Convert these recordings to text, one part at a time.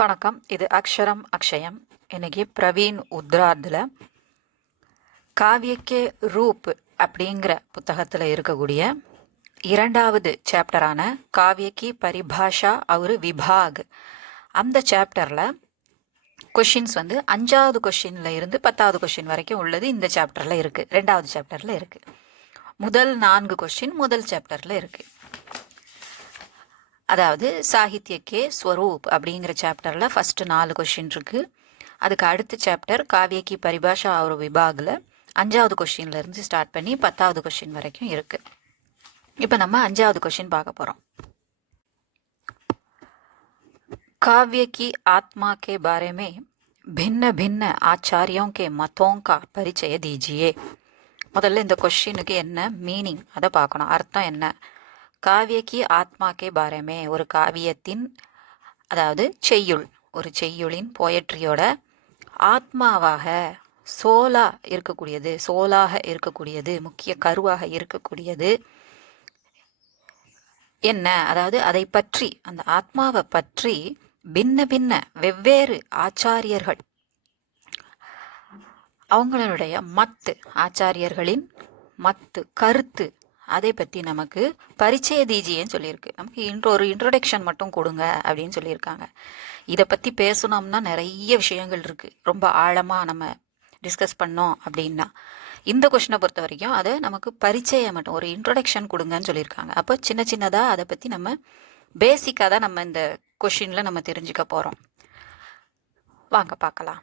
வணக்கம். இது அக்ஷரம் அக்ஷயம். இன்னைக்கு பிரவீன் உத்ராத்தில் காவியக்கே ரூப் அப்படிங்கிற புத்தகத்தில் இருக்கக்கூடிய 2வது சாப்டரான காவியக்கி பரிபாஷா ஒரு விபாக், அந்த சாப்டரில் கொஷின்ஸ் 5வது கொஷினில் இருந்து 10வது கொஷின் வரைக்கும் உள்ளது இந்த சாப்டரில் இருக்குது. 2வது சாப்டரில் இருக்குது. முதல் 4 கொஷின் முதல் சாப்டரில் இருக்குது. அதாவது சாகித்யக்கே ஸ்வரூப் அப்படிங்கிற சாப்டரில் ஃபஸ்ட்டு 4 கொஷின் இருக்குது. அதுக்கு அடுத்த சாப்டர் காவியக்கி பரிபாஷா ஒரு விபாகில் 5வது கொஷின்லேருந்து ஸ்டார்ட் பண்ணி 10வது கொஷின் வரைக்கும் இருக்குது. இப்போ நம்ம 5வது கொஷின் பார்க்க போகிறோம். काव्य की आत्मा के बारे में भिन्न भिन्न आचार्यों के मतों का परिचय दीजिए. முதல்ல இந்த கொஷினுக்கு என்ன மீனிங் அதை பார்க்கணும், அர்த்தம் என்ன. காவியக்கி ஆத்மா கே பாரமே, ஒரு காவியத்தின், அதாவது செய்யுள், ஒரு செய்யுளின் போயட்ரியோட ஆத்மாவாக சோலாக இருக்கக்கூடியது, முக்கிய கருவாக இருக்கக்கூடியது என்ன, அதாவது அதை பற்றி, அந்த ஆத்மாவை பற்றி பின்ன பின்ன வெவ்வேறு ஆச்சாரியர்கள் அவங்களுடைய ஆச்சாரியர்களின் கருத்து, அதை பற்றி நமக்கு பரிச்சய தீஜின்னு சொல்லியிருக்கு. நமக்கு ஒரு இன்ட்ரோடக்ஷன் மட்டும் கொடுங்க அப்படின்னு சொல்லியிருக்காங்க. இதை பற்றி பேசணும்னா நிறைய விஷயங்கள் இருக்குது. ரொம்ப ஆழமாக நம்ம டிஸ்கஸ் பண்ணோம் அப்படின்னா இந்த கொஷினை பொறுத்த வரைக்கும் அதை நமக்கு பரிச்சயம் மட்டும், ஒரு இன்ட்ரோடக்ஷன் கொடுங்கன்னு சொல்லியிருக்காங்க. அப்போ சின்ன சின்னதாக அதை பற்றி நம்ம பேசிக்காக தான் நம்ம இந்த கொஷினில் நம்ம தெரிஞ்சுக்க போகிறோம். வாங்க பார்க்கலாம்.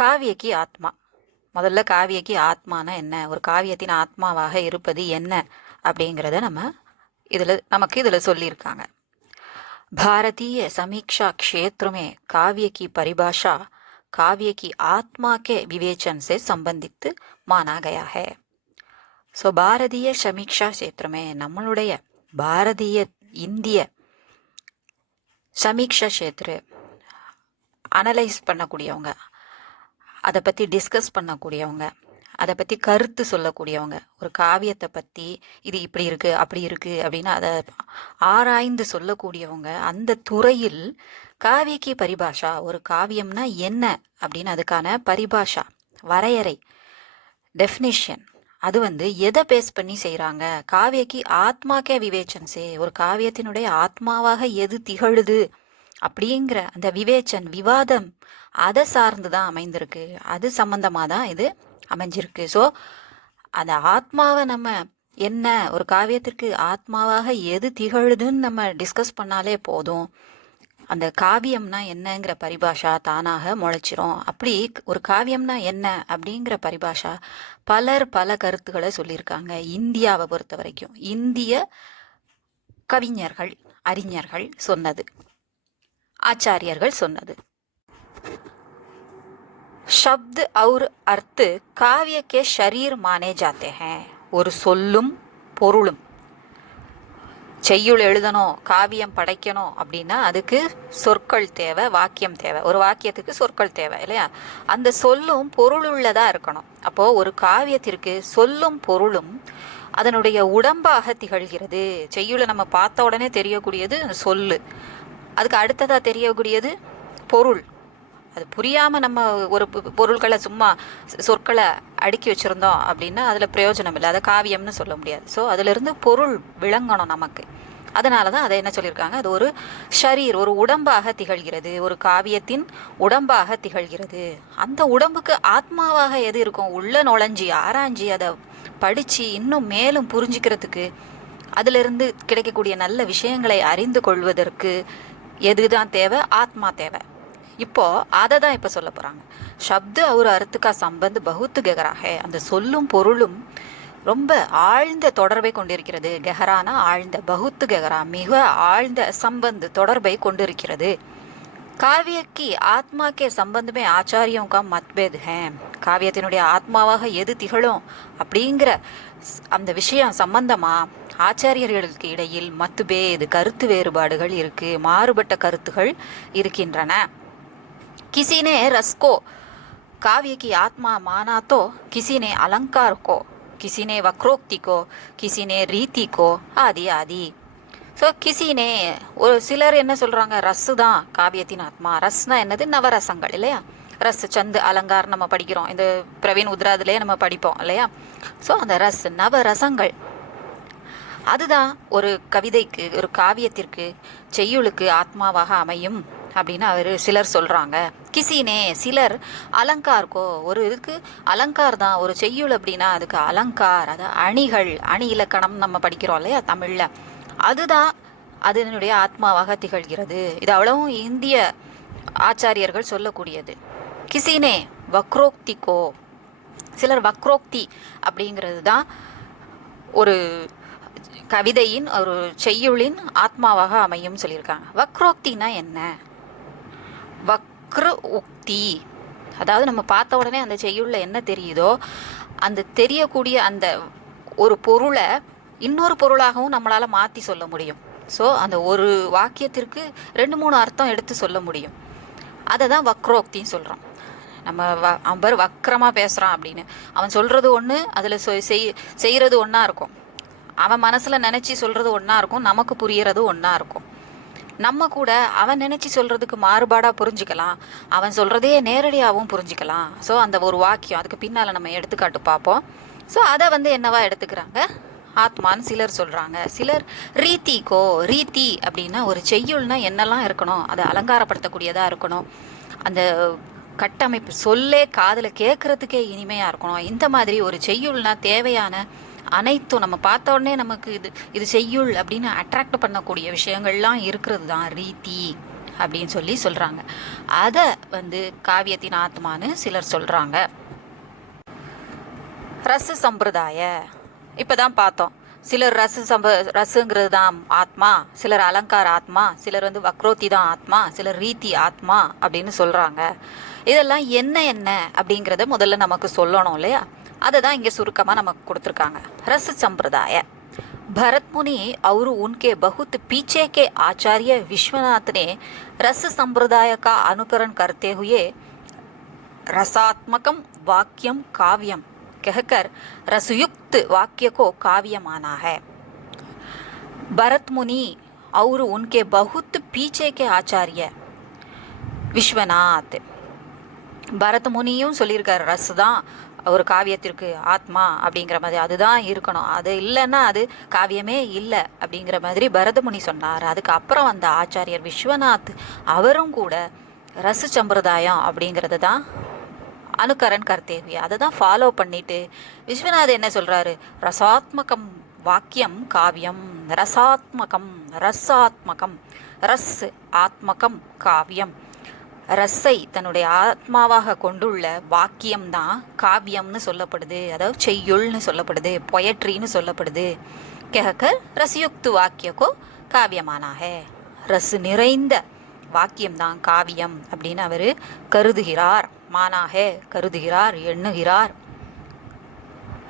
காவியக்கி ஆத்மா. முதல்ல காவியக்கி ஆத்மானா என்ன, ஒரு காவியத்தின் ஆத்மாவாக இருப்பது என்ன அப்படிங்கிறத நமக்கு இதில் சொல்லியிருக்காங்க. भारतीय समीक्षा क्षेत्र में काव्य की परिभाषा काव्य की आत्मा के विवेचन से संबंधित माना गया है. ஸோ பாரதிய சமீக்ஷா கஷேத்திரமே, நம்மளுடைய பாரதிய இந்திய சமீக்ஷா கஷேத்திர, அனலைஸ் பண்ணக்கூடியவங்க, அதை பற்றி டிஸ்கஸ் பண்ணக்கூடியவங்க, அதை பற்றி கருத்து சொல்லக்கூடியவங்க, ஒரு காவியத்தை பற்றி இது இப்படி இருக்குது அப்படி இருக்குது அப்படின்னு அதை ஆராய்ந்து சொல்லக்கூடியவங்க, அந்த துறையில் காவியக்கி பரிபாஷா, ஒரு காவியம்னா என்ன அப்படின்னு அதுக்கான பரிபாஷா, வரையறை, டெஃபினிஷன், அது எதை பேஸ் பண்ணி செய்கிறாங்க. காவியக்கி ஆத்மாக்கே விவேச்சன்ஸே, ஒரு காவியத்தினுடைய ஆத்மாவாக எது திகழுது அப்படிங்கிற அந்த விவாதம் அதை சார்ந்து தான் அமைந்திருக்கு. அது சம்பந்தமாக தான் இது அமைஞ்சிருக்கு. ஸோ அந்த ஆத்மாவை நம்ம என்ன, ஒரு காவியத்திற்கு ஆத்மாவாக எது திகழுதுன்னு நம்ம டிஸ்கஸ் பண்ணாலே போதும், அந்த காவியம்னா என்னங்கிற பரிபாஷா தானாக முளைச்சிரும். அப்படி ஒரு காவியம்னா என்ன அப்படிங்கிற பரிபாஷா பல கருத்துக்களை சொல்லியிருக்காங்க. இந்தியாவை பொறுத்த வரைக்கும் இந்திய கவிஞர்கள், அறிஞர்கள் சொன்னது, ஆச்சாரியர்கள் சொன்னது. शब्द और अर्थ काव्य के शरीर माने जाते हैं. ஒரு சொல்லும் பொருளும், செய்யுள் எழுதணும், காவியம் படைக்கணும் அப்படின்னா அதுக்கு சொற்கள் தேவை, வாக்கியம் தேவை. ஒரு வாக்கியத்துக்கு சொற்கள் தேவை இல்லையா? அந்த சொல்லும் பொருளுள்ளதாக இருக்கணும். அப்போது ஒரு காவியத்திற்கு சொல்லும் பொருளும் அதனுடைய உடம்பாக திகழ்கிறது. செய்யுளை நம்ம பார்த்த உடனே தெரியக்கூடியது சொல்லு, அதுக்கு அடுத்ததாக தெரியக்கூடியது பொருள். அது புரியாமல் நம்ம ஒரு பொருட்களை சும்மா சொற்களை அடுக்கி வச்சுருந்தோம் அப்படின்னா அதில் பிரயோஜனம் இல்லை, அதை காவியம்னு சொல்ல முடியாது. ஸோ அதிலிருந்து பொருள் விளங்கணும் நமக்கு. அதனால தான் அதை என்ன சொல்லியிருக்காங்க, அது ஒரு ஷரீர், ஒரு உடம்பாக திகழ்கிறது, ஒரு காவியத்தின் உடம்பாக திகழ்கிறது. அந்த உடம்புக்கு ஆத்மாவாக எது இருக்கும், உள்ள நுழைஞ்சி ஆராய்ஞ்சி அதை படித்து இன்னும் மேலும் புரிஞ்சிக்கிறதுக்கு, அதிலிருந்து கிடைக்கக்கூடிய நல்ல விஷயங்களை அறிந்து கொள்வதற்கு எதுதான் தேவை, ஆத்மா தேவை. இப்போ அதை தான் இப்போ சொல்ல போகிறாங்க. சப்த ஒரு அர்த்தக்கா சம்பந்த் பகுத்து கெஹராக, அந்த சொல்லும் பொருளும் ரொம்ப ஆழ்ந்த தொடர்பை கொண்டிருக்கிறது. கெஹரானா ஆழ்ந்த, பகுத்து கெஹரா மிக ஆழ்ந்த சம்பந்த் தொடர்பை கொண்டிருக்கிறது. காவியக்கி ஆத்மாக்கே சம்பந்தமே ஆச்சாரியம் கா மத்பேத் ஹே, காவியத்தினுடைய ஆத்மாவாக எது திகழும் அப்படிங்கிற அந்த விஷயம் சம்பந்தமாக ஆச்சாரியர்களுக்கு இடையில் மத்பேத் கருத்து வேறுபாடுகள் இருக்குது, மாறுபட்ட கருத்துகள் இருக்கின்றன. किसी ने रस को काव्य की आत्मा माना तो किसी ने अलंकार को, किसी ने वक्रोक्ति को, किसी ने रीति को, आदि आदि. ஸோ கிசினே ஒரு சிலர் என்ன சொல்கிறாங்க, ரஸ்ஸு தான் காவியத்தின் ஆத்மா. ரஸ்னா என்னது? நவரசங்கள் இல்லையா? ரஸ், சந்து, அலங்கார் நம்ம படிக்கிறோம், இந்த பிரவீன் உத்ராதுலேயே நம்ம படிப்போம் இல்லையா? ஸோ அந்த ரஸ், நவரசங்கள், அதுதான் ஒரு கவிதைக்கு, ஒரு காவியத்திற்கு, செய்யுளுக்கு ஆத்மாவாக அமையும் அப்படின்னு சிலர் சொல்கிறாங்க. கிசினே சிலர் அலங்கார்க்கோ, ஒரு இதுக்கு அலங்கார் தான் ஒரு செய்யுள் அப்படின்னா அதுக்கு அலங்கார், அது அணிகள், அணி இலக்கணம் நம்ம படிக்கிறோம் இல்லையா தமிழில், அதுதான் அதனுடைய ஆத்மாவாக திகழ்கிறது. இது அவ்வளவும் இந்திய ஆச்சாரியர்கள் சொல்லக்கூடியது. கிசினே வக்ரோக்திக்கோ, சிலர் வக்ரோக்தி அப்படிங்கிறது தான் ஒரு கவிதையின், ஒரு செய்யுளின் ஆத்மாவாக அமையும் சொல்லியிருக்காங்க. வக்ரோக்தினா என்ன? வக்ரு உக்தி, அதாவது நம்ம பார்த்த உடனே அந்த செய்யுளில் என்ன தெரியுதோ அந்த தெரியக்கூடிய அந்த ஒரு பொருளை இன்னொரு பொருளாகவும் நம்மளால் மாற்றி சொல்ல முடியும். ஸோ அந்த ஒரு வாக்கியத்திற்கு 2-3 அர்த்தம் எடுத்து சொல்ல முடியும். அதை தான் வக்ரோக்தின்னு சொல்கிறோம். நம்ம அவன் வக்கரமாக பேசுகிறான் அப்படின்னு அவன் சொல்கிறது ஒன்று, அதில் செய்கிறது ஒன்றா இருக்கும். அவன் மனசில் நினச்சி சொல்கிறது ஒன்றா இருக்கும், நமக்கு புரியறது ஒன்றா இருக்கும். நம்ம கூட அவன் நினச்சி சொல்கிறதுக்கு மாறுபாடாக புரிஞ்சிக்கலாம், அவன் சொல்கிறதையே நேரடியாகவும் புரிஞ்சிக்கலாம். ஸோ அந்த ஒரு வாக்கியம், அதுக்கு பின்னால் நம்ம எடுத்துக்காட்டு பார்ப்போம். ஸோ அதை என்னவா எடுத்துக்கிறாங்க? ஆத்மான்னு சிலர் சொல்கிறாங்க. சிலர் ரீதிக்கோ, ரீதி அப்படின்னா ஒரு செய்யுள்னா என்னெல்லாம் இருக்கணும், அதை அலங்காரப்படுத்தக்கூடியதாக இருக்கணும், அந்த கட்டமைப்பு சொல்லே காதில் கேட்குறதுக்கே இனிமையாக இருக்கணும். இந்த மாதிரி ஒரு செய்யுள்னா தேவையான அனைத்தும் நம்ம பார்த்த உடனே நமக்கு இது செய்யுள் அப்படின்னு அட்ராக்ட் பண்ணக்கூடிய விஷயங்கள்லாம் இருக்கிறது தான் ரீதி அப்படின்னு சொல்கிறாங்க. அதை காவியத்தின் ஆத்மான்னு சிலர் சொல்கிறாங்க. ரச சம்பிரதாய இப்போ தான் பார்த்தோம். சிலர் ரசுங்கிறது தான் ஆத்மா, சிலர் அலங்கார ஆத்மா, சிலர் வக்ரோத்தி தான் ஆத்மா, சிலர் ரீதி ஆத்மா அப்படின்னு சொல்கிறாங்க. இதெல்லாம் என்ன அப்படிங்கிறத முதல்ல நமக்கு சொல்லணும் இல்லையா? அதை தான் இங்கே சுருக்கமாக நமக்கு கொடுத்துருக்காங்க. रस संप्रदाय। भरत मुनि और उनके बहुत पीछे के आचार्य विश्वनाथ ने रस संप्रदाय का अनुकरण करते हुए रसात्मकम वाक्यम काव्यम कहकर रसयुक्त वाक्य को काव्य माना है। भरत मुनि और उनके बहुत पीछे के आचार्य विश्वनाथ, பரத் முனியும் சொல்லியிருக்கார் ரஸ் தான் ஒரு காவியத்திற்கு ஆத்மா அப்படிங்கிற மாதிரி, அதுதான் இருக்கணும், அது இல்லைன்னா அது காவியமே இல்லை அப்படிங்கிற மாதிரி பரத முனி சொன்னார். அதுக்கப்புறம் வந்த ஆச்சாரியர் விஸ்வநாத் அவரும் கூட ரச சம்பிரதாயம் அப்படிங்கிறது தான் அனுகரன் கர்த்தேவியா, அதை தான் ஃபாலோ பண்ணிட்டு விஸ்வநாத் என்ன சொல்கிறாரு, ரசாத்மகம் வாக்கியம் காவியம், ரசாத்மகம் ரசாத்மகம் ரஸ் ஆத்மகம் காவியம், ரஸ்ஸை தன்னுடைய ஆத்மாவாக கொண்டுள்ள வாக்கியம்தான் காவியம்னு சொல்லப்படுது, அதாவது செய்யுள்னு சொல்லப்படுது, பொயட்ரின்னு சொல்லப்படுது. கஹக்கர் ரசயுக்து வாக்கியக்கோ காவியமானாக, ரஸ் நிறைந்த வாக்கியம்தான் காவியம் அப்படின்னு அவர் கருதுகிறார், மானாக கருதுகிறார், எண்ணுகிறார்.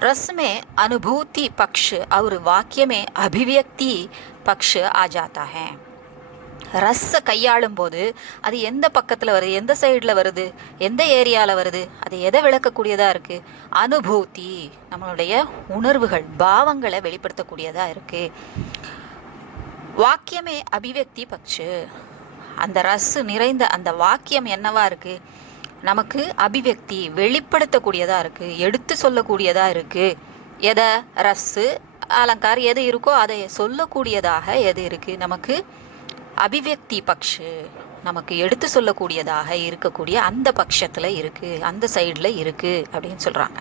रस में अनुभूति पक्ष और वाक्य में अभिव्यक्ति पक्ष आ जाता है. ரஸ்ஸை கையாளும் போது அது எந்த பக்கத்தில் வருது, எந்த சைடில் வருது, எந்த ஏரியாவில் வருது, அது எதை விளக்கக்கூடியதாக இருக்குது, அனுபூதி நம்மளுடைய உணர்வுகள் பாவங்களை வெளிப்படுத்தக்கூடியதாக இருக்குது. வாக்கியமே அபிவியக்தி பக்ஷு, அந்த ரஸ் நிறைந்த அந்த வாக்கியம் என்னவா இருக்குது, நமக்கு அபிவியக்தி வெளிப்படுத்தக்கூடியதாக இருக்குது, எடுத்து சொல்லக்கூடியதாக இருக்குது. எதை ரஸ்ஸு அலங்கார் எது இருக்கோ அதை சொல்லக்கூடியதாக எது இருக்குது, நமக்கு அபிவியக்தி பக்ஷு நமக்கு எடுத்து சொல்லக்கூடியதாக இருக்கக்கூடிய அந்த பட்சத்தில் இருக்குது, அந்த சைடில் இருக்குது அப்படின்னு சொல்கிறாங்க.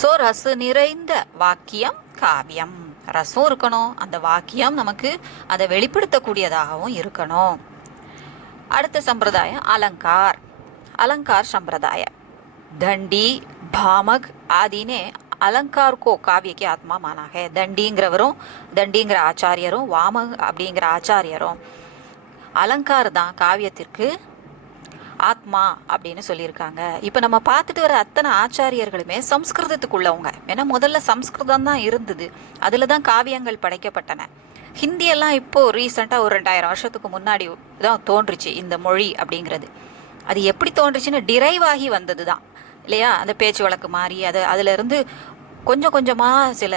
ஸோ ரசு நிறைந்த வாக்கியம் காவியம், ரசம் இருக்கணும், அந்த வாக்கியம் நமக்கு அதை வெளிப்படுத்தக்கூடியதாகவும் இருக்கணும். அடுத்த சம்பிரதாயம் அலங்கார். அலங்கார் சம்பிரதாய தண்டி பாமக் ஆதினே அலங்கார் கோ காவியக்கு ஆத்மா மானாக. தண்டிங்கிறவரும் தண்டிங்கிற ஆச்சாரியரும் வாமக் அப்படிங்கிற ஆச்சாரியரும் அலங்கார் தான் காவியத்திற்கு ஆத்மா அப்படின்னு சொல்லியிருக்காங்க. இப்போ நம்ம பார்த்துட்டு வர அத்தனை ஆச்சாரியர்களுமே சம்ஸ்கிருதத்துக்குள்ளவங்க. ஏன்னா முதல்ல சம்ஸ்கிருதம் தான் இருந்தது, அதில் தான் காவியங்கள் படைக்கப்பட்டன. ஹிந்தியெல்லாம் இப்போது ரீசெண்டாக ஒரு 2000 வருஷத்துக்கு முன்னாடி தான் தோன்றுச்சு இந்த மொழி அப்படிங்கிறது. அது எப்படி தோன்றுச்சுன்னு டிரைவ் ஆகி வந்தது தான் இல்லையா, அந்த பேச்சு வழக்கு மாறி அதிலிருந்து கொஞ்சம் கொஞ்சமாக சில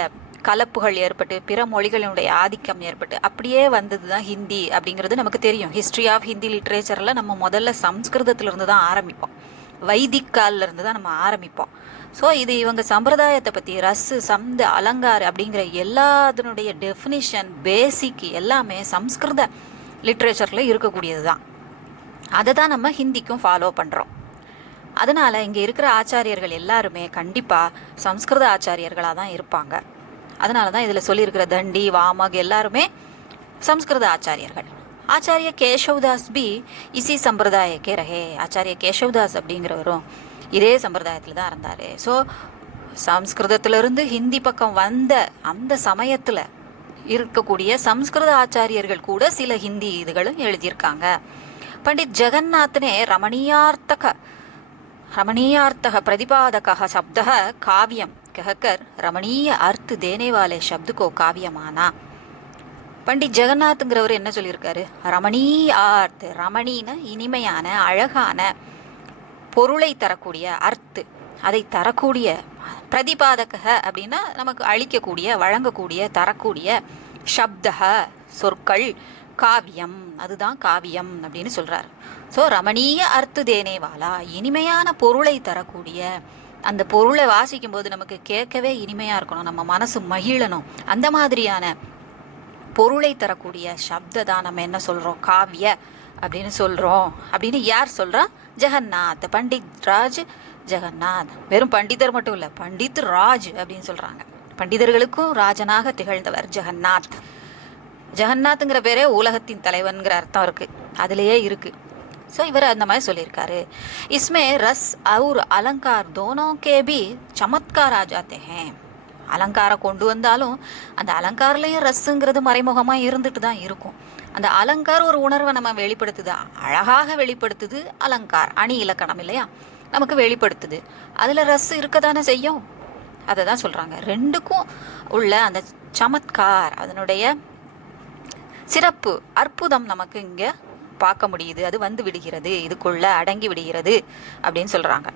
கலப்புகள் ஏற்பட்டு பிற மொழிகளினுடைய ஆதிக்கம் ஏற்பட்டு அப்படியே வந்தது தான் ஹிந்தி அப்படிங்கிறது நமக்கு தெரியும். ஹிஸ்ட்ரி ஆஃப் ஹிந்தி லிட்ரேச்சரில் நம்ம முதல்ல சம்ஸ்கிருதத்திலிருந்து தான் ஆரம்பிப்போம், வைதிக் காலிலிருந்து தான் நம்ம ஆரம்பிப்போம். ஸோ இது இவங்க சம்பிரதாயத்தை பற்றி ரசு சம்த அலங்கார் அப்படிங்கிற எல்லாத்தினுடைய டெஃபினிஷன் பேசிக் எல்லாமே சம்ஸ்கிருத லிட்ரேச்சரில் இருக்கக்கூடியது தான். அதை தான் நம்ம ஹிந்திக்கும் ஃபாலோ பண்ணுறோம். அதனால் இங்கே இருக்கிற ஆச்சாரியர்கள் எல்லாருமே கண்டிப்பாக சம்ஸ்கிருத ஆச்சாரியர்களாக தான் இருப்பாங்க. அதனால தான் இதில் சொல்லியிருக்கிற தண்டி வாமக் எல்லாருமே சம்ஸ்கிருத ஆச்சாரியர்கள். ஆச்சாரிய கேசவ்தாஸ் பி இசி சம்பிரதாயக்கே ரஹே. ஆச்சாரிய கேசவ்தாஸ் அப்படிங்கிறவரும் இதே சம்பிரதாயத்தில் தான் இருந்தார். ஸோ சம்ஸ்கிருதத்திலிருந்து ஹிந்தி பக்கம் வந்த அந்த சமயத்தில் இருக்கக்கூடிய சம்ஸ்கிருத ஆச்சாரியர்கள் கூட சில ஹிந்தி இதுகளும் எழுதியிருக்காங்க. பண்டித் ஜெகநாத்னே रमणीयार्थः प्रतिपादकः शब्दः काव्यम कहकर रमणीय अर्थ देने वाले शब्द को काव्य माना. பண்டிட் ஜெகநாத்ங்கிறவர் என்ன சொல்லியிருக்காரு? ரமணீய அர்த், ரமணின்னு இனிமையான அழகான பொருளை தரக்கூடிய அர்த்து, அதை தரக்கூடிய பிரதிபாதக அப்படின்னா நமக்கு அளிக்கக்கூடிய வழங்கக்கூடிய தரக்கூடிய சப்தக சொற்கள் காவியம், அதுதான் காவியம் அப்படின்னு சொல்கிறார். ஸோ ரமணீய அர்த்து தேனேவாலா, இனிமையான பொருளை தரக்கூடிய, அந்த பொருளை வாசிக்கும்போது நமக்கு கேட்கவே இனிமையாக இருக்கணும், நம்ம மனசு மகிழணும், அந்த மாதிரியான பொருளை தரக்கூடிய சப்த தான் நம்ம என்ன சொல்கிறோம்? காவிய அப்படின்னு சொல்கிறோம். அப்படின்னு யார் சொல்கிறா? ஜெகநாத், பண்டித் ராஜ் ஜெகநாத். வெறும் பண்டிதர் மட்டும் இல்லை, பண்டித் ராஜ் அப்படின்னு சொல்கிறாங்க. பண்டிதர்களுக்கும் ராஜனாக திகழ்ந்தவர் ஜெகநாத். ஜெகநாத்ங்கிற பேரே உலகத்தின் தலைவன்கிற அர்த்தம் இருக்குது, அதுலேயே இருக்குது. ஸோ இவர் அந்த மாதிரி சொல்லியிருக்காரு. இஸ்மே ரஸ் और अलंकार दोनों के भी चमत्कार आ जाते हैं. அலங்காரம் கொண்டு வந்தாலும் அந்த அலங்காரிலையும் ரஸ்ஸுங்கிறது மறைமுகமாக இருந்துட்டு தான் இருக்கும். அந்த அலங்கார் ஒரு உணர்வை நம்ம வெளிப்படுத்துது, அழகாக வெளிப்படுத்துது. அலங்கார் அணி இலக்கணம் இல்லையா, நமக்கு வெளிப்படுத்துது. அதில் ரஸ் இருக்க தானே செய்யும். அதை தான் சொல்கிறாங்க. ரெண்டுக்கும் உள்ள அந்த சமத்கார், அதனுடைய சிறப்பு அற்புதம் நமக்கு இங்கே பார்க்க முடியுது. அது வந்து விடுகிறது, இதுக்குள்ள அடங்கி விடுகிறது அப்படின்னு சொல்கிறாங்க.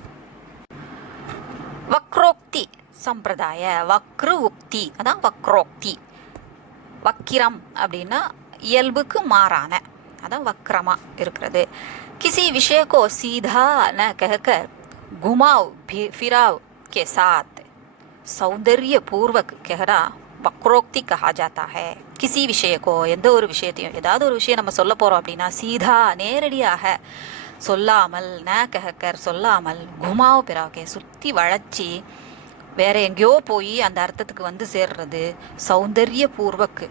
வக்ரோக்தி சம்பிரதாய, வக்ரு உக்தி அதான் வக்ரோக்தி. வக்கிரம் அப்படின்னா இயல்புக்கு மாறான, அதான் வக்ரமாக இருக்கிறது. கிசி விஷய को सीधा न कहकर घुमाव फिराव के साथ सौंदर्य पूर्वक कहना வக்ரோக்தி கஹா ஜாத்தா ஹே. கிசி விஷயக்கோ, எந்த ஒரு விஷயத்தையும், ஏதாவது ஒரு விஷயம் நம்ம சொல்ல போகிறோம் அப்படின்னா சீதா நேரடியாக சொல்லாமல், ந கஹக்கர் சொல்லாமல், குமாவ் பிராக்கே சுற்றி வளைச்சி வேற எங்கேயோ போய் அந்த அர்த்தத்துக்கு வந்து சேர்றது. சௌந்தர்ய பூர்வக்கு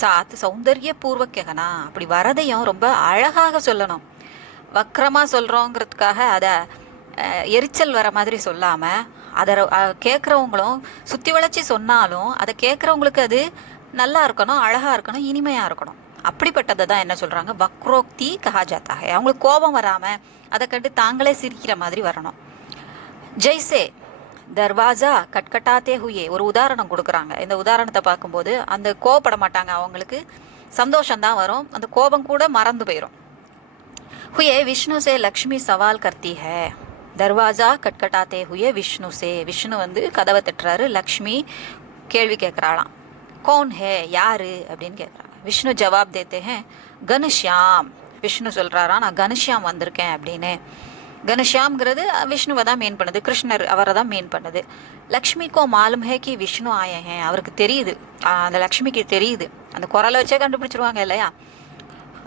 சாத் சௌந்தர்ய பூர்வக்ககனா, அப்படி வரதையும் ரொம்ப அழகாக சொல்லணும். வக்ரமாக சொல்கிறோங்கிறதுக்காக அதை எரிச்சல் வர மாதிரி சொல்லாமல், அதை கேட்குறவங்களும் சுற்றி வளைச்சி சொன்னாலும் அதை கேட்குறவங்களுக்கு அது நல்லா இருக்கணும், அழகாக இருக்கணும், இனிமையாக இருக்கணும். அப்படிப்பட்டதை தான் என்ன சொல்கிறாங்க? வக்ரோக்தி கஹா ஜாத்தா ஹை. அவங்களுக்கு கோபம் வராமல் அதை கண்டு தாங்களே சிரிக்கிற மாதிரி வரணும். ஜெய்சே தர்வாஜா கட்கட்டாத்தே ஹுயே, ஒரு உதாரணம் கொடுக்குறாங்க. இந்த உதாரணத்தை பார்க்கும்போது அந்த கோபப்பட மாட்டாங்க, அவங்களுக்கு சந்தோஷம்தான் வரும், அந்த கோபம் கூட மறந்து போயிடும். ஹுயே விஷ்ணு சே லக்ஷ்மி சவால் கர்த்தி ஹே. தர்வாஜா கட்கட்டாத்தே ஹுயே விஷ்ணு சே, விஷ்ணு வந்து கதவை தட்டுறாரு, லக்ஷ்மி கேள்வி கேட்குறாளாம். கௌன் ஹே, யாரு அப்படின்னு கேட்குறாங்க. விஷ்ணு ஜவாப் தேத்தே ஹே கணஷ்யாம். விஷ்ணு சொல்கிறாரா, நான் கணஷ்யாம் வந்திருக்கேன் அப்படின்னு. கணஷ்யாம்ங்கிறது விஷ்ணுவை தான் மீன் பண்ணுது, கிருஷ்ணர் அவரை தான் மீன் பண்ணுது. லக்ஷ்மிக்கோ மாலும் ஹே கி விஷ்ணு ஆயே ஹே, அவருக்கு தெரியுது, அந்த லக்ஷ்மிக்கு தெரியுது, அந்த குரலை வச்சே கண்டுபிடிச்சிருவாங்க இல்லையா.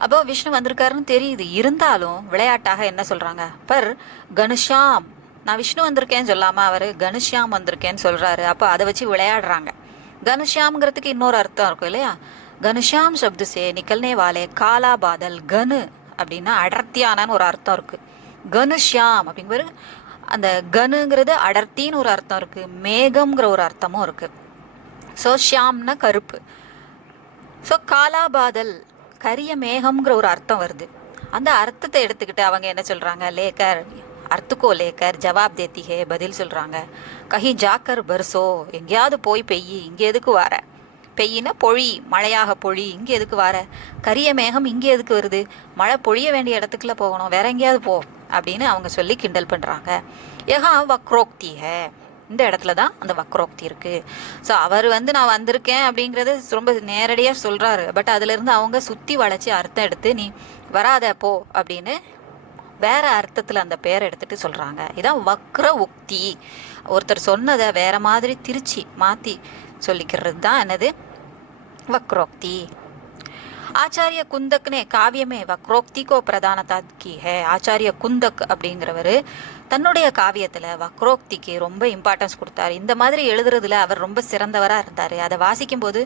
அப்போ விஷ்ணு வந்திருக்காருன்னு தெரியுது. இருந்தாலும் விளையாட்டாக என்ன சொல்கிறாங்க? பர் கணஷ்யாம், நான் விஷ்ணு வந்திருக்கேன்னு சொல்லாமல் அவர் கணஷ்யாம் வந்திருக்கேன்னு சொல்கிறாரு. அப்போ அதை வச்சு விளையாடுறாங்க. கணஷ்யாம்ங்கிறதுக்கு இன்னொரு அர்த்தம் இருக்கும் இல்லையா. கணஷ்யாம் சப்து சே நிக்கல்னே வாலே காலா பாதல். கனு அப்படின்னா அடர்த்தியானன்னு ஒரு அர்த்தம் இருக்குது. கணஷ்யாம் அப்படிங்கிற அந்த கனுங்கிறது அடர்த்தின்னு ஒரு அர்த்தம் இருக்குது, மேகம்ங்கிற ஒரு அர்த்தமும் இருக்குது. ஸோ ஷியாம்னா கருப்பு. ஸோ காலாபாதல் கரிய மேகம்ங்கிற ஒரு அர்த்தம் வருது. அந்த அர்த்தத்தை எடுத்துக்கிட்டு அவங்க என்ன சொல்கிறாங்க? லேக்கர் அர்த்துக்கோ லேக்கர் ஜவாப் தேத்தி ஹே, பதில் சொல்கிறாங்க. கஹி ஜாக்கர் பர்சோ, எங்கேயாவது போய் பெய்யி, இங்கே எதுக்கு வர? பெய்யினா பொழி, மழையாக பொழி, இங்கே எதுக்கு வர? கரிய மேகம் இங்கே எதுக்கு வருது? மழை பொழிய வேண்டிய இடத்துக்குள்ள போகணும், வேற எங்கேயாவது போ அப்படின்னு அவங்க சொல்லி கிண்டல் பண்ணுறாங்க. யஹா வக்ரோக்தி ஹே, இந்த இடத்துல தான் அந்த வக்ரோக்தி இருக்குது. ஸோ அவர் நான் வந்திருக்கேன் அப்படிங்கிறது ரொம்ப நேரடியாக சொல்கிறாரு. பட் அதுலேருந்து அவங்க சுற்றி வளைச்சி அர்த்தம் எடுத்து நீ வராத போ அப்படின்னு வேற அர்த்தத்தில் அந்த பேரை எடுத்துட்டு சொல்கிறாங்க. இதான் வக்ர உக்தி. ஒருத்தர் சொன்னதை வேற மாதிரி திருச்சி மாற்றி சொல்லிக்கிறது தான் என்னது वक्रोक्ति। ஆச்சாரிய குந்தக்னே காவியமே வக்ரோக்திக்கோ பிரதானதா கி ஹே. ஆச்சாரிய குந்தக் அப்படிங்கிறவர் தன்னுடைய காவியத்தில் வக்ரோக்திக்கு ரொம்ப இம்பார்ட்டன்ஸ் கொடுத்தாரு. இந்த மாதிரி எழுதுறதுல அவர் ரொம்ப சிறந்தவராக இருந்தார். அதை வாசிக்கும்போது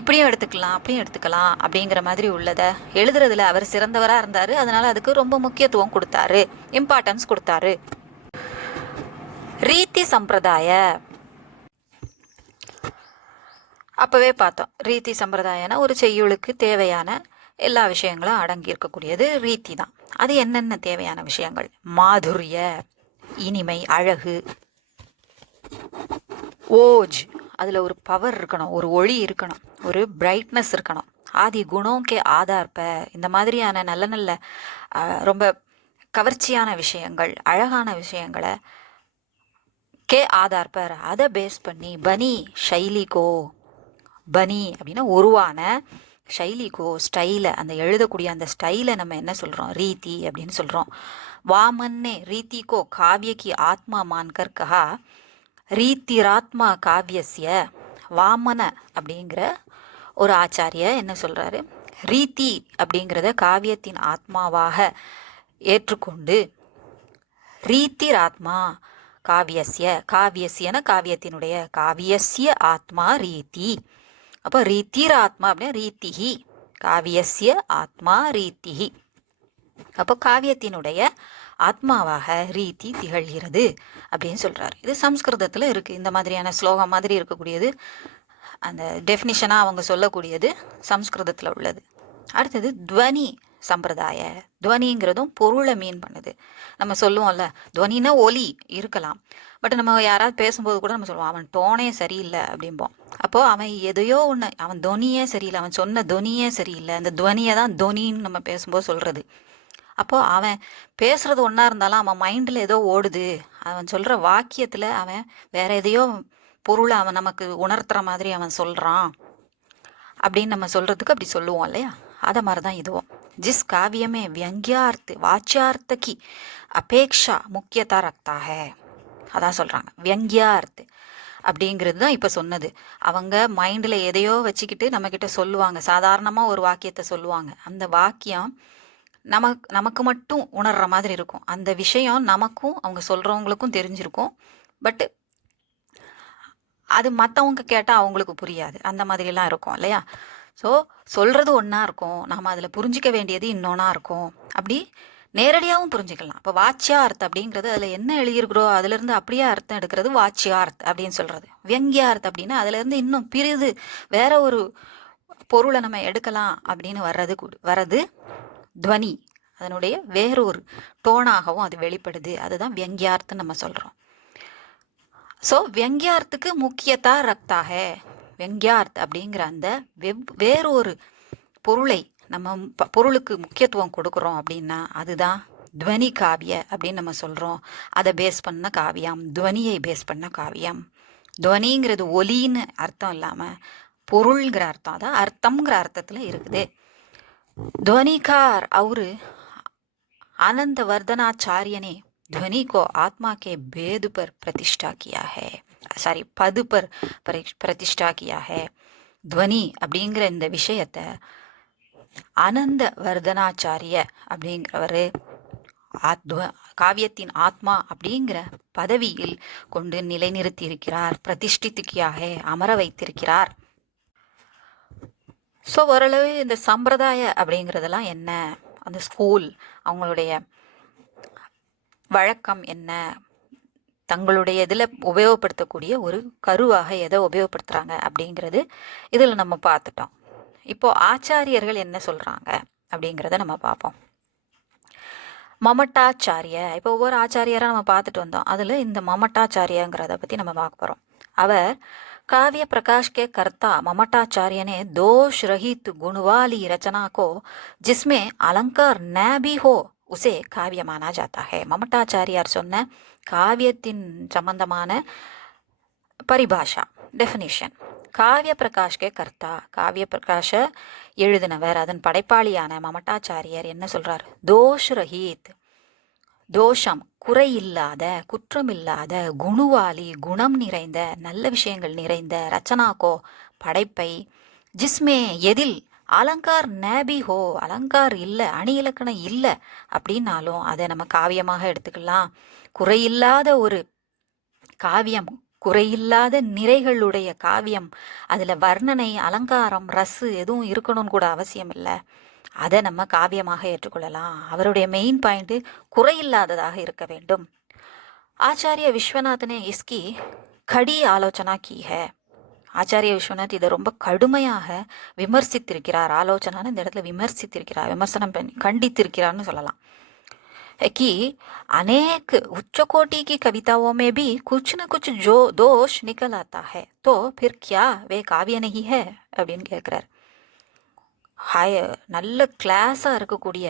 இப்படியும் எடுத்துக்கலாம் அப்படியும் எடுத்துக்கலாம் அப்படிங்கிற மாதிரி உள்ளதை எழுதுறதுல அவர் சிறந்தவராக இருந்தார். அதனால அதுக்கு ரொம்ப முக்கியத்துவம் கொடுத்தாரு, இம்பார்ட்டன்ஸ் கொடுத்தாரு. ரீதி சம்பிரதாய அப்போவே பார்த்தோம். ரீதி சம்பிரதாயம்னா ஒரு செய்யுளுக்கு தேவையான எல்லா விஷயங்களும் அடங்கி இருக்கக்கூடியது ரீதி தான். அது என்னென்ன தேவையான விஷயங்கள்? மாதுரிய, இனிமை, அழகு, ஓஜ், அதில் ஒரு பவர் இருக்கணும், ஒரு ஒளி இருக்கணும், ஒரு பிரைட்னஸ் இருக்கணும். ஆதி குணோங்கே ஆதார்ப, இந்த மாதிரியான நல்ல நல்ல ரொம்ப கவர்ச்சியான விஷயங்கள், அழகான விஷயங்களை கே ஆதார்பர், அதை பேஸ் பண்ணி பனி ஷைலிகோ, பனி அப்படின்னா உருவான, ஷைலிகோ ஸ்டைலை, அந்த எழுதக்கூடிய அந்த ஸ்டைலை நம்ம என்ன சொல்கிறோம்? ரீதி அப்படின்னு சொல்கிறோம். வாமன்னே ரீதிகோ காவியக்கி ஆத்மா மான்கர் கஹா ரீதிராத்மா காவியசிய. வாமன அப்படிங்கிற ஒரு ஆச்சாரிய என்ன சொல்கிறாரு? ரீதி அப்படிங்கிறத காவியத்தின் ஆத்மாவாக ஏற்றுக்கொண்டு ரீதிராத்மா காவியசிய, காவியசியன காவியத்தினுடைய, காவியசிய ஆத்மா ரீதி. அப்போ ரீதிராத்மா அப்படின்னா ரீதிஹி, காவியசிய ஆத்மா ரீதிஹி. அப்போ காவியத்தினுடைய ஆத்மாவாக ரீதி திகழ்கிறது அப்படின்னு சொல்கிறார். இது சம்ஸ்கிருதத்தில் இருக்குது. இந்த மாதிரியான ஸ்லோகம் மாதிரி இருக்கக்கூடியது, அந்த டெஃபினிஷனாக அவங்க சொல்லக்கூடியது சம்ஸ்கிருதத்தில் உள்ளது. அடுத்தது துவனி சம்பிரதாய. துவனிங்கிறதும் பொருளை மீன் பண்ணுது. நம்ம சொல்லுவோம்ல, துவனின்னா ஒலி இருக்கலாம். பட் நம்ம யாராவது பேசும்போது கூட நம்ம சொல்லுவோம் அவன் டோனே சரியில்லை அப்படிம்போம். அப்போது அவன் எதையோ ஒன்று, அவன் துவனியே சரியில்லை, அவன் சொன்ன துவனியே சரியில்லை, அந்த துவனியை தான் துவனின்னு நம்ம பேசும்போது சொல்கிறது. அப்போது அவன் பேசுகிறது ஒன்றா இருந்தாலும் அவன் மைண்டில் ஏதோ ஓடுது, அவன் சொல்கிற வாக்கியத்தில் அவன் வேற எதையோ பொருளை அவன் நமக்கு உணர்த்துற மாதிரி அவன் சொல்கிறான் அப்படின்னு நம்ம சொல்கிறதுக்கு அப்படி சொல்லுவோம் இல்லையா? அதை மாதிரி தான் இதுவும். जिस काव्य में व्यंग्यार्थ वाच्यार्थ की अपेक्षा मुख्यता रखता है, அதான் சொல்கிறாங்க. व्यंग्यार्थ அப்படிங்கிறது தான் இப்போ சொன்னது. அவங்க மைண்டில் எதையோ வச்சுக்கிட்டு நம்மக்கிட்ட சொல்லுவாங்க. சாதாரணமாக ஒரு வாக்கியத்தை சொல்லுவாங்க. அந்த வாக்கியம் நமக்கு மட்டும் உணர்கிற மாதிரி இருக்கும். அந்த விஷயம் நமக்கும் அவங்க சொல்கிறவங்களுக்கும் தெரிஞ்சிருக்கும். பட்டு அது மற்றவங்க கேட்டால் அவங்களுக்கு புரியாது. அந்த மாதிரிலாம் இருக்கும் இல்லையா? ஸோ சொல்கிறது ஒன்றா இருக்கும், நாம் அதில் புரிஞ்சிக்க வேண்டியது இன்னொன்னா இருக்கும். அப்படி நேரடியாகவும் புரிஞ்சுக்கலாம். இப்போ வாச்சியார்த் அப்படிங்கிறது அதில் என்ன எழுதியிருக்கிறோம் அதுலேருந்து அப்படியே அர்த்தம் எடுக்கிறது வாச்சியார்த் அப்படின்னு சொல்கிறது. வியங்கியார்த் அப்படின்னா அதுலேருந்து இன்னும் பிரிது வேற ஒரு பொருளை நம்ம எடுக்கலாம் அப்படின்னு வர்றது துவனி. அதனுடைய வேறொரு டோனாகவும் அது வெளிப்படுது. அதுதான் வியங்கியார்த்துன்னு நம்ம சொல்கிறோம். ஸோ வியங்கியார்த்துக்கு முக்கியத்தா ரக்தாக. வியங்கியார்த் அப்படிங்கிற அந்த வேறொரு பொருளை நம்ம பொருளுக்கு முக்கியத்துவம் கொடுக்குறோம் அப்படின்னா அதுதான் துவனி காவிய அப்படின்னு நம்ம சொல்கிறோம். அதை பேஸ் பண்ண காவியம், துவனியை பேஸ் பண்ண காவியம். துவனிங்கிறது ஒலின்னு அர்த்தம் இல்லாமல் பொருள்ங்கிற அர்த்தம், அதான் அர்த்தம்ங்கிற அர்த்தத்தில் இருக்குது. துவனிகார் அவரு आनंद वर्धनाचार्य ने ध्वनि को आत्मा के भेद पर प्रतिष्ठा किया है, पद पर प्रतिष्ठा किया है. ध्वनि அப்படிங்கிற இந்த விஷயத்தை ஆனந்த வர்தனாச்சாரிய அப்படிங்கிறவர் காவியத்தின் ஆத்மா அப்படிங்கிற பதவியில் கொண்டு நிலைநிறுத்தி இருக்கிறார். பிரதிஷ்டித்துக்கியாக அமர வைத்திருக்கிறார். ஸோ ஓரளவு இந்த சம்பிரதாய அப்படிங்கிறதெல்லாம் என்ன, அந்த ஸ்கூல் அவங்களுடைய வழக்கம் என்ன, தங்களுடைய இதில் உபயோகப்படுத்தக்கூடிய ஒரு கருவாக எதை உபயோகப்படுத்துகிறாங்க அப்படிங்கிறது இதில் நம்ம பார்த்துட்டோம். இப்போது ஆச்சாரியர்கள் என்ன சொல்கிறாங்க அப்படிங்கிறத நம்ம பார்ப்போம். மமட்டாச்சாரிய, இப்போ ஒவ்வொரு ஆச்சாரியராக நம்ம பார்த்துட்டு வந்தோம். அதில் இந்த மமட்டாச்சாரியங்கிறத பற்றி நம்ம பார்க்க போகிறோம். அவர் काव्य प्रकाश के कर्ता ममटाचार्य ने दोष रहित गुण वाली रचना को जिसमें अलंकार न भी हो उसे काव्य माना जाता है. மமட்டாச்சாரியார் சொன்ன காவியத்தின் சம்பந்தமான பரிபாஷா, டெஃபினிஷன். காவிய பிரகாஷ்கே கர்த்தா, காவிய பிரகாஷ எழுதினவர், அதன் படைப்பாளியான மமட்டாச்சாரியர் என்ன சொல்றார்? தோஷ் ரஹீத், தோஷம் குறையில்லாத, குற்றமில்லாத, குணுவாலி குணம் நிறைந்த, நல்ல விஷயங்கள் நிறைந்த, ரச்சனாக்கோ படைப்பை, ஜிஸ்மே எதில், அலங்கார் நேபி ஹோ, அலங்கார் இல்லை, அணி இலக்கணம் இல்லை அப்படின்னாலும் அதை நம்ம காவியமாக எடுத்துக்கலாம். குறையில்லாத ஒரு காவியம், குறையில்லாத நிறைகளுடைய காவியம், அதில் வர்ணனை, அலங்காரம், ரசு எதுவும் இருக்கணும்னு கூட அவசியம் இல்லை. அதை நம்ம காவியமாக ஏற்றுக்கொள்ளலாம். அவருடைய மெயின் பாயிண்ட் குறையில்லாததாக இருக்க வேண்டும். ஆச்சாரிய விஸ்வநாதனே இஸ்கி கடி ஆலோசனா கீ ஹை. ஆச்சாரிய விஸ்வநாத் இதை ரொம்ப கடுமையாக விமர்சித்திருக்கிறார். ஆலோசனான்னு இந்த இடத்துல விமர்சித்திருக்கிறார், விமர்சனம் பண்ணி கண்டித்திருக்கிறார்னு சொல்லலாம். कि अनेक उच्च कोटि की कविताओं में भी कुछ न कुछ जो दोष निकल आता है, तो फिर क्या वे काव्य नहीं है அப்படின்னு கேட்குறார். நல்ல கிளாஸாக இருக்கக்கூடிய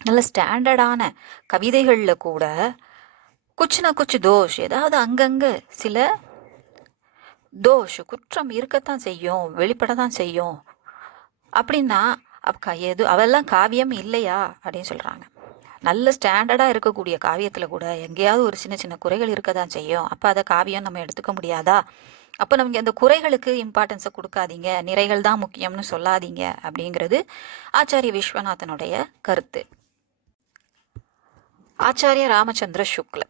நல்ல ஸ்டாண்டர்டான கவிதைகளில் கூட குச்சின குச்சு தோஷ், ஏதாவது அங்கங்கே சில தோஷ், குற்றம் இருக்கத்தான் செய்யும், வெளிப்பட தான் செய்யும். அப்படின்னா அவெல்லாம் காவியம் இல்லையா அப்படின்னு சொல்கிறாங்க. நல்ல ஸ்டாண்டர்டாக இருக்கக்கூடிய காவியத்தில் கூட எங்கேயாவது ஒரு சின்ன சின்ன குறைகள் இருக்க தான் செய்யும். அப்போ அதை காவியம் நம்ம எடுத்துக்க முடியாதா? அப்போ நமக்கு அந்த குறைகளுக்கு இம்பார்ட்டன்ஸை கொடுக்காதீங்க, நிறைகள் தான் முக்கியம்னு சொல்லாதீங்க அப்படிங்கிறது ஆச்சாரிய விஸ்வநாதனுடைய கருத்து. ஆச்சாரிய ராமச்சந்திர சுக்ல,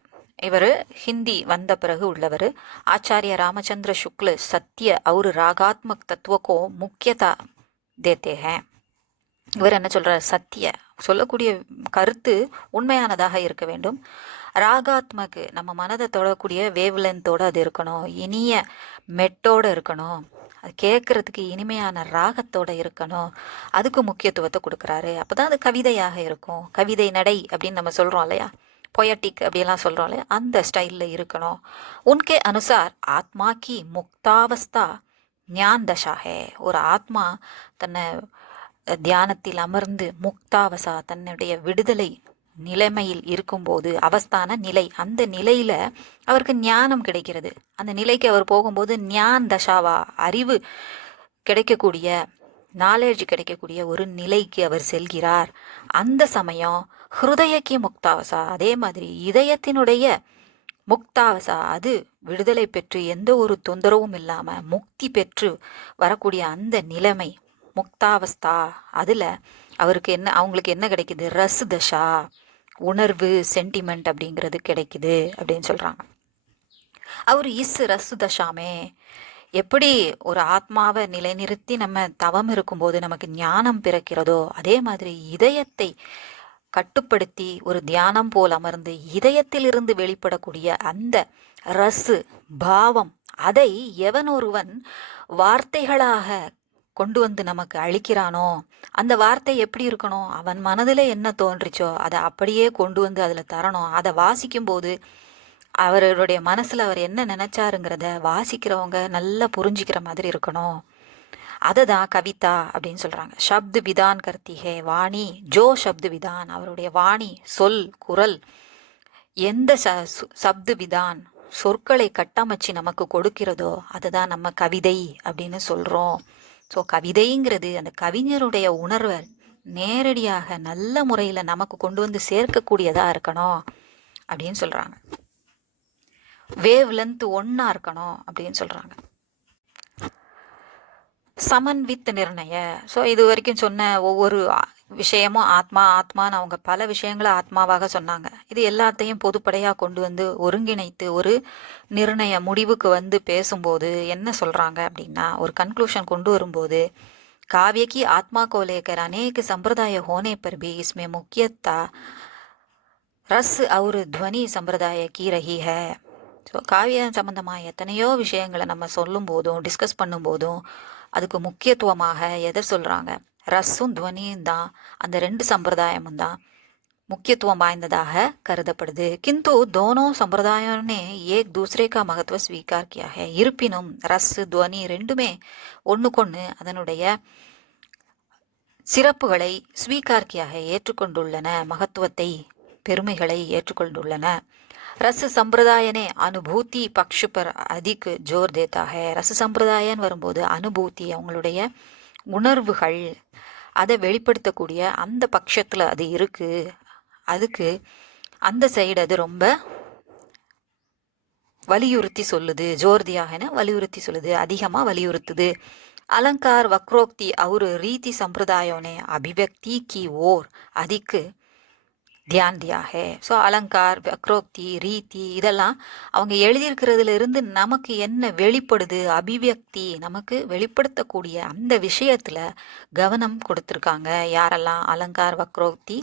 இவர் ஹிந்தி வந்த பிறகு உள்ளவர். ஆச்சாரிய ராமச்சந்திர சுக்ல சத்திய और रागात्मक तत्व को मुख्यता देते हैं. இவர் என்ன சொல்றார்? சத்திய சொல்லக்கூடிய கருத்து உண்மையானதாக இருக்க வேண்டும். ராகாத்மக்கு, நம்ம மனதை தொடக்கூடிய வேவ் லென்த்தோடு அது இருக்கணும், இனிய மெட்டோடு இருக்கணும், அது கேட்குறதுக்கு இனிமையான ராகத்தோடு இருக்கணும், அதுக்கு முக்கியத்துவத்தை கொடுக்குறாரு. அப்போ தான் அது கவிதையாக இருக்கும். கவிதை நடை அப்படின்னு நம்ம சொல்கிறோம் இல்லையா, பொயட்டிக் அப்படியெல்லாம் சொல்கிறோம் இல்லையா, அந்த ஸ்டைலில் இருக்கணும். உன்கே அனுசார் ஆத்மா கி முக்தாவஸ்தா ஞான் தஷா ஹே. ஒரு ஆத்மா தன்னை தியானத்தில் அமர்ந்து முக்தாவசா, தன்னுடைய விடுதலை நிலைமையில் இருக்கும்போது, அவஸ்தான நிலை, அந்த நிலையில அவருக்கு ஞானம் கிடைக்கிறது. அந்த நிலைக்கு அவர் போகும்போது ஞான் தசாவா, அறிவு கிடைக்கக்கூடிய, நாலேஜ் கிடைக்கக்கூடிய ஒரு நிலைக்கு அவர் செல்கிறார். அந்த சமயம் ஹிருதயக்கி முக்தாவசா, அதே மாதிரி இதயத்தினுடைய முக்தாவசா, அது விடுதலை பெற்று எந்த ஒரு தொந்தரவும் இல்லாமல் முக்தி பெற்று வரக்கூடிய அந்த நிலைமை முக்தாவஸ்தா. அதில் அவருக்கு அவங்களுக்கு என்ன கிடைக்குது? ரஸ் தஷா, உணர்வு, சென்டிமெண்ட் அப்படிங்கிறது கிடைக்குது அப்படின்னு சொல்கிறாங்க. அவர் ரசு தஷாமே, எப்படி ஒரு ஆத்மாவை நிலைநிறுத்தி நம்ம தவம் இருக்கும்போது நமக்கு ஞானம் பிறக்கிறதோ, அதே மாதிரி இதயத்தை கட்டுப்படுத்தி ஒரு தியானம் போல் அமர்ந்து இதயத்திலிருந்து வெளிப்படக்கூடிய அந்த ரசு பாவம், அதை எவன் ஒருவன் வார்த்தைகளாக கொண்டு வந்து நமக்கு அளிக்கிறானோ, அந்த வார்த்தை எப்படி இருக்கணும்? அவன் மனதில் என்ன தோன்றிச்சோ அதை அப்படியே கொண்டு வந்து அதில் தரணும். அதை வாசிக்கும்போது அவருடைய மனசில் அவர் என்ன நினைச்சாருங்கிறத வாசிக்கிறவங்க நல்லா புரிஞ்சிக்கிற மாதிரி இருக்கணும். அதை தான் கவிதா அப்படின்னு சொல்கிறாங்க. சப்து விதான் கர்த்திகே வாணி ஜோ சப்து விதான், அவருடைய வாணி, சொல், குரல், எந்த சப்து விதான் சொற்களை கட்டமைச்சு நமக்கு கொடுக்கிறதோ அதுதான் நம்ம கவிதை அப்படின்னு சொல்கிறோம். ஸோ கவிதைங்கிறது அந்த கவிஞருடைய உணர்வை நேரடியாக நல்ல முறையில் நமக்கு கொண்டு வந்து சேர்க்கக்கூடியதாக இருக்கணும் அப்படின்னு சொல்கிறாங்க. வேவ் லென்த் ஒன்றா இருக்கணும் அப்படின்னு சொல்கிறாங்க. சமன்வித் நிர்ணய. ஸோ இது வரைக்கும் சொன்ன ஒவ்வொரு விஷயமும் ஆத்மா ஆத்மான்னு அவங்க பல விஷயங்களை ஆத்மாவாக சொன்னாங்க. இது எல்லாத்தையும் பொதுப்படையாக கொண்டு வந்து ஒருங்கிணைத்து ஒரு நிர்ணய முடிவுக்கு வந்து பேசும்போது என்ன சொல்கிறாங்க அப்படின்னா, ஒரு கன்க்ளூஷன் கொண்டு வரும்போது, काव्य की आत्मा को लेकर अनेक संप्रदाय होने पर भी इसमें मुख्यता रस और ध्वनि संप्रदाय की रही है. ஸோ காவியம் சம்பந்தமாக எத்தனையோ விஷயங்களை நம்ம சொல்லும் போதும் டிஸ்கஸ் பண்ணும் போதும் அதுக்கு முக்கியத்துவமாக எதை சொல்கிறாங்க? ரஸும் துவனியும் தான், அந்த ரெண்டு சம்பிரதாயமும் தான் முக்கியத்துவம் வாய்ந்ததாக கருதப்படுது. கிந்து தோனோ சம்பிரதாயம்னே ஏக் தூசரே கா மகத்துவ ஸ்வீகார் கியா ஹே. இருப்பினும் ரஸ் துவனி ரெண்டுமே ஒன்றுக்கொன்று அதனுடைய சிறப்புகளை ஸ்வீகார் கியா ஹே ஏற்றுக்கொண்டுள்ளன, மகத்துவத்தை பெருமைகளை ஏற்றுக்கொண்டுள்ளன. रस संप्रदाय ने अनुभूति पक्ष पर अधिक जोर देता है. ரச சம்பிரதாயன்னு வரும்போது அனுபூதி, அவங்களுடைய உணர்வுகள், அதை வெளிப்படுத்தக்கூடிய அந்த பட்சத்தில் அது இருக்கு. அதுக்கு அந்த சைடு அது ரொம்ப வலியுறுத்தி சொல்லுது. ஜோர்தியாகன வலியுறுத்தி சொல்லுது, அதிகமாக வலியுறுத்துது. अलंकार वक्रोक्ति और रीति संप्रदायों ने अभिव्यक्ति की ओर अधिक தியான் தியா ஹே. ஸோ அலங்கார், வக்ரோக்தி, ரீதி இதெல்லாம் அவங்க எழுதியிருக்கிறதுல இருந்து நமக்கு என்ன வெளிப்படுது, அபிவியக்தி, நமக்கு வெளிப்படுத்தக்கூடிய அந்த விஷயத்தில் கவனம் கொடுத்துருக்காங்க. யாரெல்லாம்? அலங்கார், வக்ரோக்தி,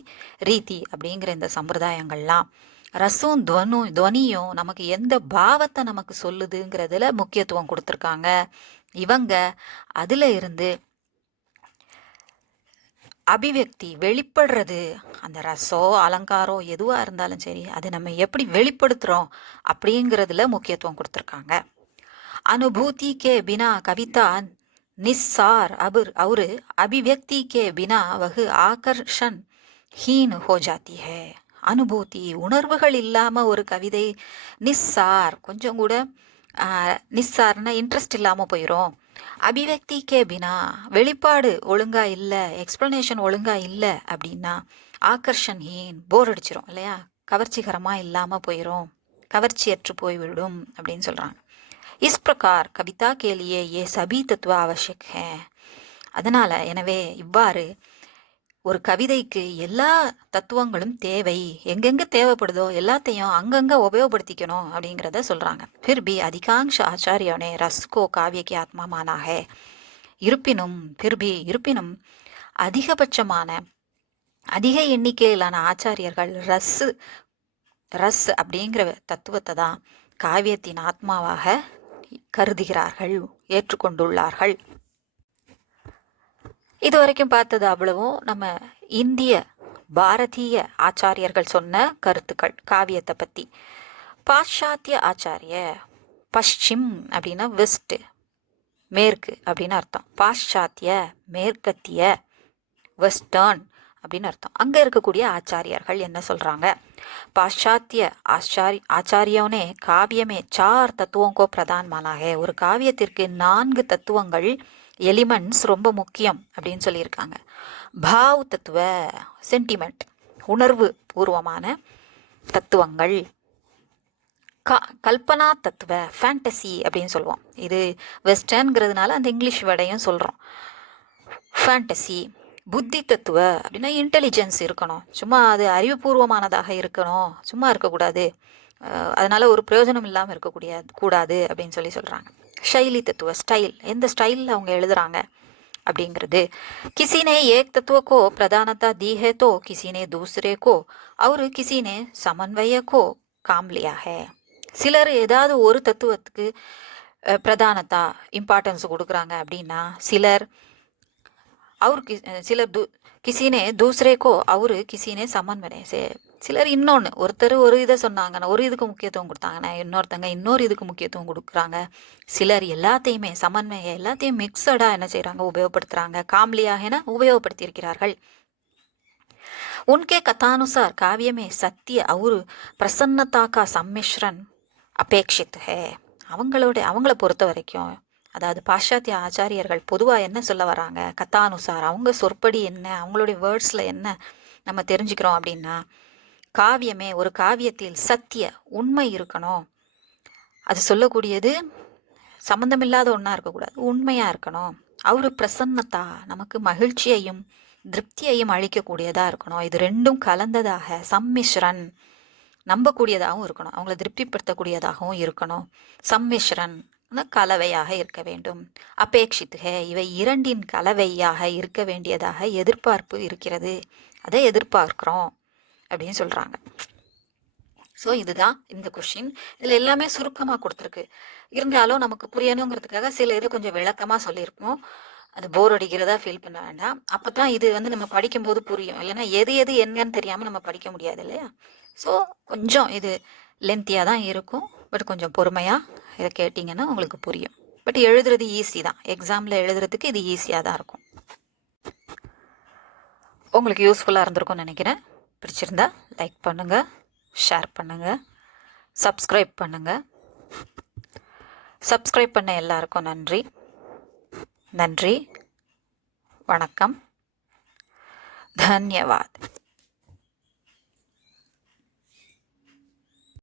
ரீதி அப்படிங்கிற இந்த சம்பிரதாயங்கள்லாம். ரசம், துவனியும் நமக்கு எந்த பாவத்தை நமக்கு சொல்லுதுங்கிறதுல முக்கியத்துவம் கொடுத்துருக்காங்க. இவங்க அதில் இருந்து அபிவியக்தி வெளிப்படுறது, அந்த ரசோ அலங்காரோ எதுவாக இருந்தாலும் சரி, அது நம்ம எப்படி வெளிப்படுத்துகிறோம் அப்படிங்கிறதுல முக்கியத்துவம் கொடுத்துருக்காங்க. अनुभूति के बिना कविता निस्सार और अभिव्यक्ति के बिना वह आकर्षण हीन हो जाती है. அனுபூதி, உணர்வுகள் இல்லாமல் ஒரு கவிதை நிஸ்சார், கொஞ்சம் கூட நிஸ்சார்னா இன்ட்ரெஸ்ட் இல்லாமல் போயிடும். அபிவக்தி கே பினா, வெளிப்பாடு ஒழுங்கா இல்லை, எக்ஸ்பிளனேஷன் ஒழுங்கா இல்லை அப்படின்னா ஆகர்ஷன் ஹீன், போர் அடிச்சிரும் இல்லையா, கவர்ச்சிகரமாக இல்லாமல் போயிடும், கவர்ச்சியற்று போய்விடும் அப்படின்னு சொல்கிறாங்க. इस प्रकार कविता के लिए ये सभी तत्व आवश्यक हैं. அதனால் எனவே இவ்வாறு ஒரு கவிதைக்கு எல்லா தத்துவங்களும் தேவை. எங்கெங்கே தேவைப்படுதோ எல்லாத்தையும் அங்கங்கே உபயோகப்படுத்திக்கணும் அப்படிங்கிறத சொல்கிறாங்க. फिर भी अधिकांश आचार्यों ने रस को काव्य की आत्मा माना है. இருப்பினும் அதிகபட்சமான அதிக எண்ணிக்கையிலான ஆச்சாரியர்கள் ரஸ் அப்படிங்கிற தத்துவத்தை தான் காவியத்தின் ஆத்மாவாக கருதுகிறார்கள், ஏற்றுக்கொண்டுள்ளார்கள். இதுவரைக்கும் பார்த்தது அவ்வளவும் நம்ம இந்திய பாரதிய ஆச்சாரியர்கள் சொன்ன கருத்துக்கள் காவியத்தை பற்றி. பாশ্চাத்ய ஆச்சாரிய, பஷ்சிம் அப்படின்னா வெஸ்ட், மேற்கு அப்படின்னு அர்த்தம். பாশ্চাத்ய மேற்கத்திய, வெஸ்டர்ன் அப்படின்னு அர்த்தம். அங்கே இருக்கக்கூடிய ஆச்சாரியர்கள் என்ன சொல்கிறாங்க? பாশ্চাத்ய ஆச்சாரியோனே காவியமே 4 தத்துவம் கோ பிரதான் மானா ஹே. ஒரு காவியத்திற்கு 4 தத்துவங்கள், எலிமெண்ட்ஸ் ரொம்ப முக்கியம் அப்படின்னு சொல்லியிருக்காங்க. பாவ் தத்துவ, சென்டிமெண்ட், உணர்வு பூர்வமான தத்துவங்கள். கல்பனா தத்துவ, ஃபேண்டசி அப்படின்னு சொல்லுவோம். இது வெஸ்டர்ன்ங்கிறதுனால அந்த இங்கிலீஷ் வேர்டையும் சொல்கிறோம். ஃபேண்டசி. புத்தி தத்துவ அப்படின்னா இன்டெலிஜென்ஸ் இருக்கணும், சும்மா அது அறிவுபூர்வமானதாக இருக்கணும், சும்மா இருக்கக்கூடாது, அதனால ஒரு பிரயோஜனம் இல்லாமல் கூடாது அப்படின்னு சொல்கிறாங்க. ஷைலி தத்துவ, ஸ்டைல், எந்த ஸ்டைலில் அவங்க எழுதுறாங்க அப்படிங்கிறது. கிசினே ஏக் தத்துவ கோ பிரதானதா दी है तो किसी ने दूसरे को और किसी ने समन्वय को काम लिया है. சிலர் ஏதாவது ஒரு தத்துவத்துக்கு பிரதானதா இம்பார்ட்டன்ஸ் கொடுக்குறாங்க அப்படின்னா, சிலர் கிசினே தூசரேக்கோ அவரு கிசினே சமன்வய, சிலர் இன்னொன்று, ஒருத்தர் ஒரு இதை சொன்னாங்கன்னா ஒரு இதுக்கு முக்கியத்துவம் கொடுத்தாங்கன்னா இன்னொருத்தங்க இன்னொரு இதுக்கு முக்கியத்துவம் கொடுக்குறாங்க. சிலர் எல்லாத்தையுமே சமன்வய, எல்லாத்தையும் மிக்சடாக என்ன செய்கிறாங்க, உபயோகப்படுத்துகிறாங்க. காம்லியாகனா உபயோகப்படுத்தியிருக்கிறார்கள். உன்கே கதானுசார் காவியமே சத்திய और प्रसन्नता का सम्मिश्रण अपेक्षित है. அவங்கள பொறுத்த வரைக்கும், அதாவது பாশ্চাத்ய ஆச்சாரியர்கள் பொதுவாக என்ன சொல்ல வராங்க, கதானுசார், அவங்க சொற்படி என்ன, அவங்களுடைய வேர்ட்ஸில் என்ன நம்ம தெரிஞ்சுக்கிறோம் அப்படின்னா, காவியமே, ஒரு காவியத்தில் சத்திய, உண்மை இருக்கணும். அது சொல்லக்கூடியது சம்மந்தமில்லாத ஒன்றா இருக்கக்கூடாது, உண்மையாக இருக்கணும். அவர் பிரசன்னத்தா, நமக்கு மகிழ்ச்சியையும் திருப்தியையும் அளிக்கக்கூடியதாக இருக்கணும். இது ரெண்டும் கலந்ததாக, சம்மிஸ்ரன், நம்பக்கூடியதாகவும் இருக்கணும், அவங்கள திருப்திப்படுத்தக்கூடியதாகவும் இருக்கணும். சம்மிஸ்ரன் கலவையாக இருக்க வேண்டும். அபேட்சித்துக, இவை இரண்டின் கலவையாக இருக்க வேண்டியதாக எதிர்பார்ப்பு இருக்கிறது, அதை எதிர்பார்க்கிறோம் அப்படின்னு சொல்கிறாங்க. ஸோ இதுதான் இந்த கொஷின். இதில் எல்லாமே சுருக்கமாக கொடுத்துருக்கு, இருந்தாலும் நமக்கு புரியணுங்கிறதுக்காக சில இது கொஞ்சம் விளக்கமாக சொல்லியிருக்கோம். அது போர் அடிக்கிறதா ஃபீல் பண்ண வேண்டாம். அப்போ தான் இது நம்ம படிக்கும்போது புரியும், இல்லைன்னா எது என்னன்னு தெரியாமல் நம்ம படிக்க முடியாது இல்லையா. ஸோ கொஞ்சம் இது லென்த்தியாக தான் இருக்கும், பட் கொஞ்சம் பொறுமையாக இதை கேட்டிங்கன்னா உங்களுக்கு புரியும். பட் எழுதுறது ஈஸி தான், எக்ஸாமில் எழுதுறதுக்கு இது ஈஸியாக தான் இருக்கும். உங்களுக்கு யூஸ்ஃபுல்லாக இருந்திருக்கும்னு நினைக்கிறேன். பிடிச்சிருந்தா லைக் பண்ணுங்கள், ஷேர் பண்ணுங்கள், சப்ஸ்கிரைப் பண்ணுங்கள். சப்ஸ்கிரைப் பண்ண எல்லாருக்கும் நன்றி. நன்றி, வணக்கம், தன்யவாத்.